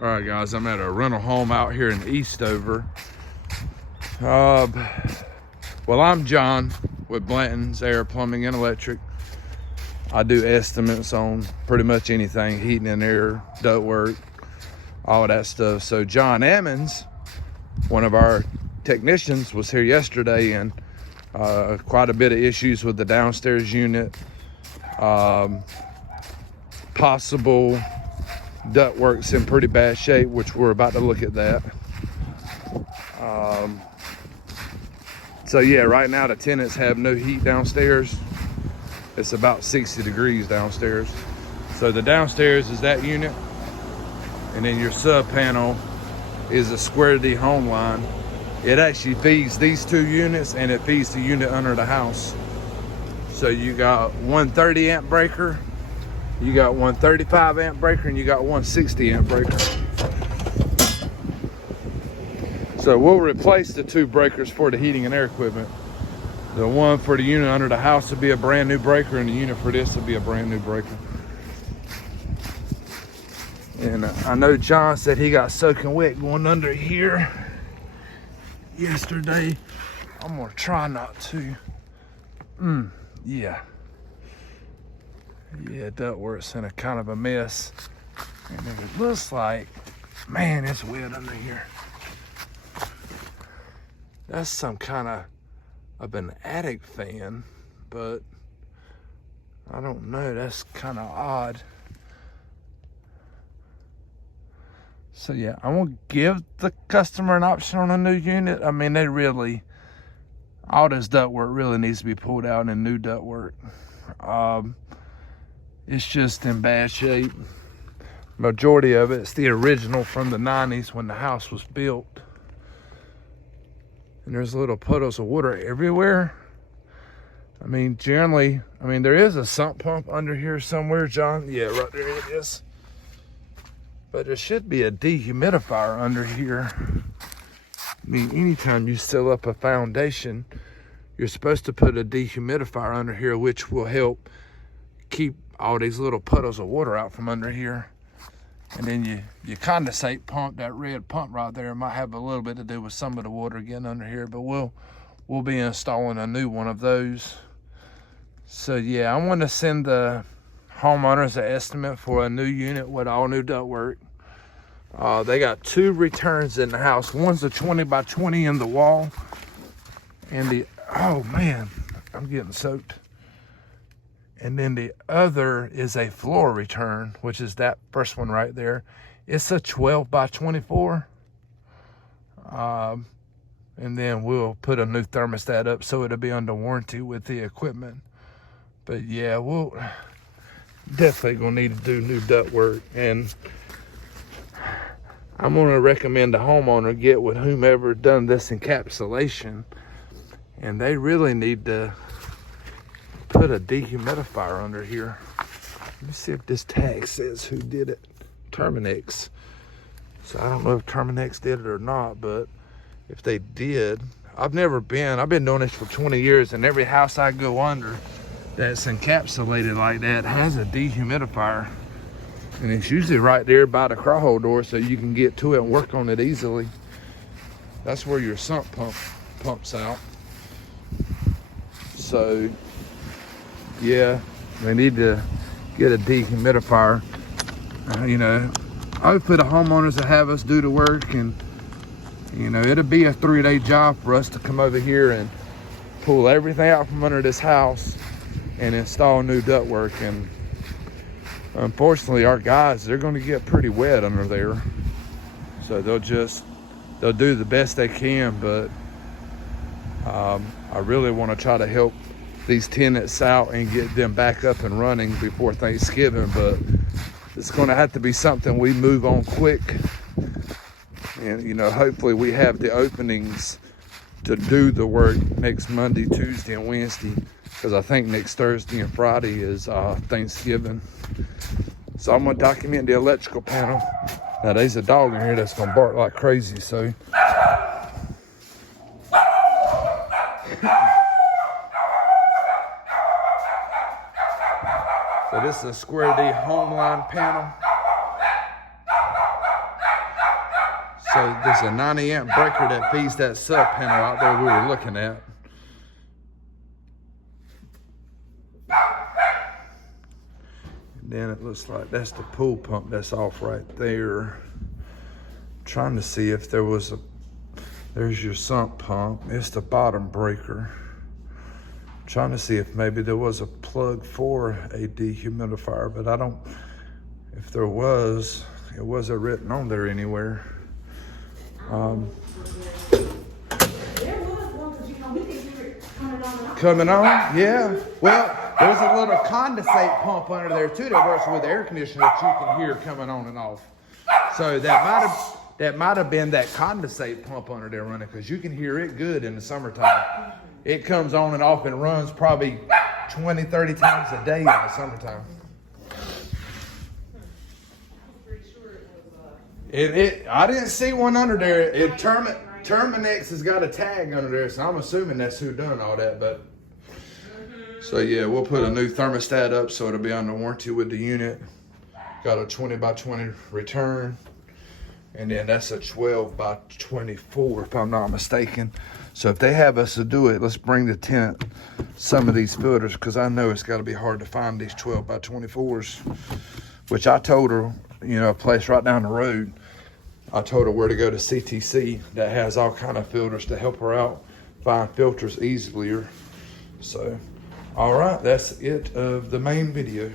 All right, guys, I'm at a rental home out here in Eastover. Well, I'm John with Blanton's Air Plumbing and Electric. I do estimates on pretty much anything, heating and air, ductwork, all that stuff. So John Ammons, one of our technicians, was here yesterday, and quite a bit of issues with the downstairs unit. Possible ductwork's in pretty bad shape, which we're about to look at that. So yeah, right now the tenants have no heat downstairs. It's about 60 degrees downstairs. So the downstairs is that unit, and then your sub panel is a square D home line. It actually feeds these two units, and it feeds the unit under the house. So you got one 30 amp breaker, you got one 35 amp breaker, and you got one 60 amp breaker. So we'll replace the two breakers for the heating and air equipment. The one for the unit under the house will be a brand new breaker, and the unit for this will be a brand new breaker. And I know John said he got soaking wet going under here yesterday. I'm gonna try not to. Yeah, ductwork's in a kind of a mess, and it looks like, man, it's wet under here. That's some kind of an attic fan, but I don't know, that's kind of odd. So yeah, I'm gonna give the customer an option on a new unit. I mean, all this ductwork really needs to be pulled out in new ductwork. It's just in bad shape. Majority of it's the original from the 90s when the house was built. And there's little puddles of water everywhere. I mean, generally, there is a sump pump under here somewhere, John. Yeah, right there it is. But there should be a dehumidifier under here. I mean, anytime you seal up a foundation, you're supposed to put a dehumidifier under here, which will help keep all these little puddles of water out from under here. And then your condensate pump, that red pump right there, might have a little bit to do with some of the water getting under here, but we'll be installing a new one of those. So yeah, I want to send the homeowners an estimate for a new unit with all new ductwork. They got two returns in the house. One's a 20 by 20 in the wall, and oh man, I'm getting soaked. And then the other is a floor return, which is that first one right there. It's a 12 by 24. And then we'll put a new thermostat up so it'll be under warranty with the equipment. But yeah, we'll definitely gonna need to do new ductwork. And I'm gonna recommend the homeowner get with whomever done this encapsulation. And they really need to put a dehumidifier under here. Let me see if this tag says who did it. Terminix. So I don't know if Terminix did it or not, but if they did, I've been doing this for 20 years, and every house I go under that's encapsulated like that has a dehumidifier. And it's usually right there by the crawhole door, so you can get to it and work on it easily. That's where your sump pump pumps out. So yeah, they need to get a dehumidifier. Hopefully the homeowners will have us do the work, and it'll be a 3-day job for us to come over here and pull everything out from under this house and install new ductwork. And unfortunately, our guys, they're going to get pretty wet under there, so they'll do the best they can. But I really want to try to help these tenants out and get them back up and running before Thanksgiving. But it's going to have to be something we move on quick. And hopefully we have the openings to do the work next Monday, Tuesday, and Wednesday, because I think next Thursday and Friday is Thanksgiving. So I'm gonna document the electrical panel. Now there's a dog in here that's gonna bark like crazy, so this is a square D home line panel. So there's a 90 amp breaker that feeds that sub panel out there we were looking at. And then it looks like that's the pool pump that's off right there. Trying to see if there was there's your sump pump. It's the bottom breaker. Trying to see if maybe there was a plug for a dehumidifier, but I don't, if there was, it wasn't written on there anywhere. Coming on, yeah. Well, there's a little condensate pump under there too that works with the air conditioner that you can hear coming on and off. So that might have been that condensate pump under there running, because you can hear it good in the summertime. It comes on and off and runs probably 20, 30 times a day in the summertime. I didn't see one under there. Terminex has got a tag under there, so I'm assuming that's who done all that. But so yeah, we'll put a new thermostat up so it'll be under warranty with the unit. Got a 20 by 20 return, and then that's a 12 by 24 if I'm not mistaken. So if they have us to do it, let's bring the tenant some of these filters, because I know it's got to be hard to find these 12 by 24s, which I told her, you know, a place right down the road. I told her where to go to CTC that has all kind of filters to help her out find filters easier. So, all right, that's it of the main video.